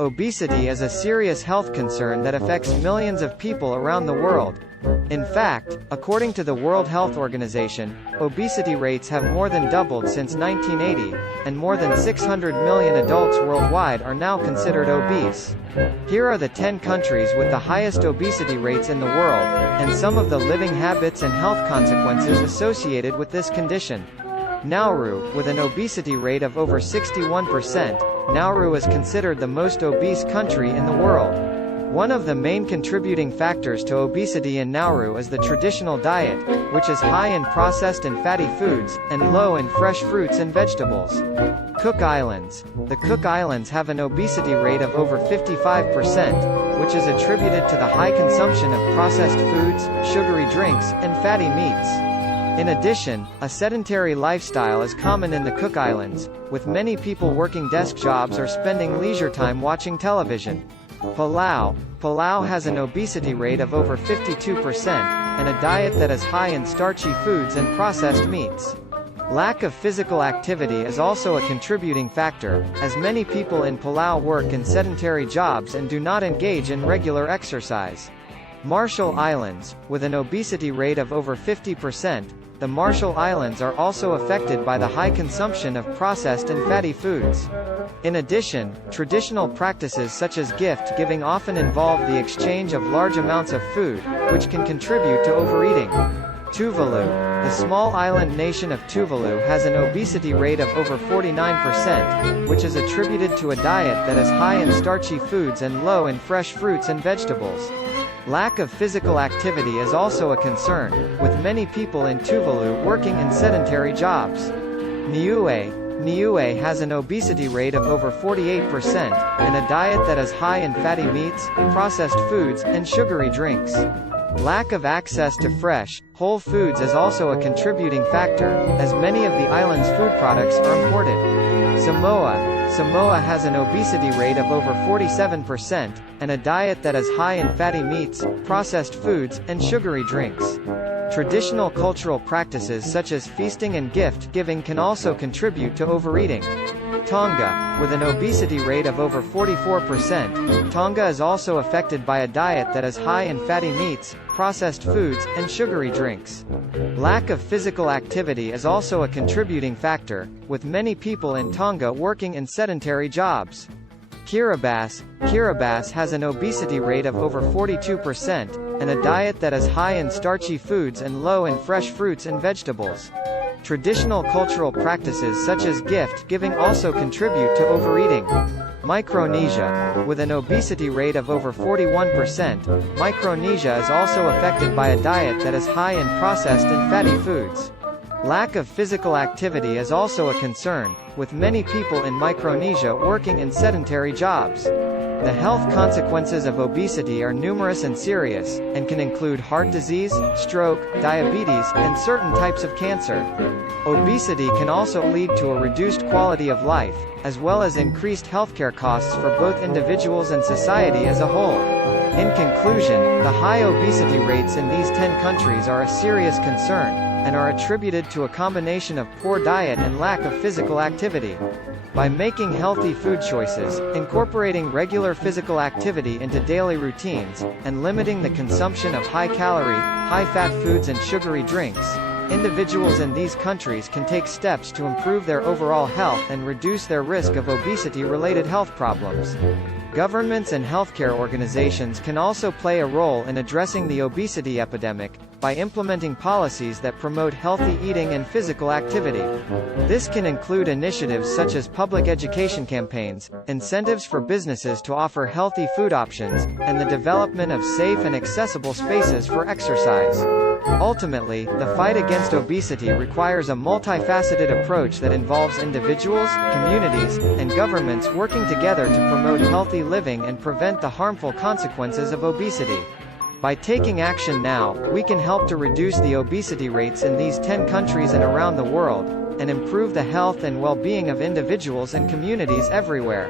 Obesity is a serious health concern that affects millions of people around the world. In fact, according to the World Health Organization, obesity rates have more than doubled since 1980, and more than 600 million adults worldwide are now considered obese. Here are the 10 countries with the highest obesity rates in the world, and some of the living habits and health consequences associated with this condition. Nauru, with an obesity rate of over 61%, Nauru is considered the most obese country in the world. One of the main contributing factors to obesity in Nauru is the traditional diet, which is high in processed and fatty foods, and low in fresh fruits and vegetables. Cook Islands. The Cook Islands have an obesity rate of over 55%, which is attributed to the high consumption of processed foods, sugary drinks, and fatty meats. In addition, a sedentary lifestyle is common in the Cook Islands, with many people working desk jobs or spending leisure time watching television. Palau. Palau has an obesity rate of over 52%, and a diet that is high in starchy foods and processed meats. Lack of physical activity is also a contributing factor, as many people in Palau work in sedentary jobs and do not engage in regular exercise. Marshall Islands. With an obesity rate of over 50%, the Marshall Islands are also affected by the high consumption of processed and fatty foods. In addition, traditional practices such as gift-giving often involve the exchange of large amounts of food, which can contribute to overeating. Tuvalu. The small island nation of Tuvalu has an obesity rate of over 49%, which is attributed to a diet that is high in starchy foods and low in fresh fruits and vegetables. Lack of physical activity is also a concern, with many people in Tuvalu working in sedentary jobs. Niue. Niue has an obesity rate of over 48%, and a diet that is high in fatty meats, processed foods, and sugary drinks. Lack of access to fresh, whole foods is also a contributing factor, as many of the island's food products are imported. Samoa. Samoa has an obesity rate of over 47%, and a diet that is high in fatty meats, processed foods, and sugary drinks. Traditional cultural practices such as feasting and gift-giving can also contribute to overeating. Tonga. With an obesity rate of over 44%, Tonga is also affected by a diet that is high in fatty meats, processed foods, and sugary drinks. Lack of physical activity is also a contributing factor, with many people in Tonga working in sedentary jobs. Kiribati. Kiribati has an obesity rate of over 42%, and a diet that is high in starchy foods and low in fresh fruits and vegetables. Traditional cultural practices such as gift-giving also contribute to overeating. Micronesia. With an obesity rate of over 41%, Micronesia is also affected by a diet that is high in processed and fatty foods. Lack of physical activity is also a concern, with many people in Micronesia working in sedentary jobs. The health consequences of obesity are numerous and serious, and can include heart disease, stroke, diabetes, and certain types of cancer. Obesity can also lead to a reduced quality of life, as well as increased healthcare costs for both individuals and society as a whole. In conclusion, the high obesity rates in these 10 countries are a serious concern, and are attributed to a combination of poor diet and lack of physical activity. By making healthy food choices, incorporating regular physical activity into daily routines, and limiting the consumption of high-calorie, high-fat foods and sugary drinks, individuals in these countries can take steps to improve their overall health and reduce their risk of obesity-related health problems. Governments and healthcare organizations can also play a role in addressing the obesity epidemic, by implementing policies that promote healthy eating and physical activity. This can include initiatives such as public education campaigns, incentives for businesses to offer healthy food options, and the development of safe and accessible spaces for exercise. Ultimately, the fight against obesity requires a multifaceted approach that involves individuals, communities, and governments working together to promote healthy living and prevent the harmful consequences of obesity. By taking action now, we can help to reduce the obesity rates in these 10 countries and around the world, and improve the health and well-being of individuals and communities everywhere.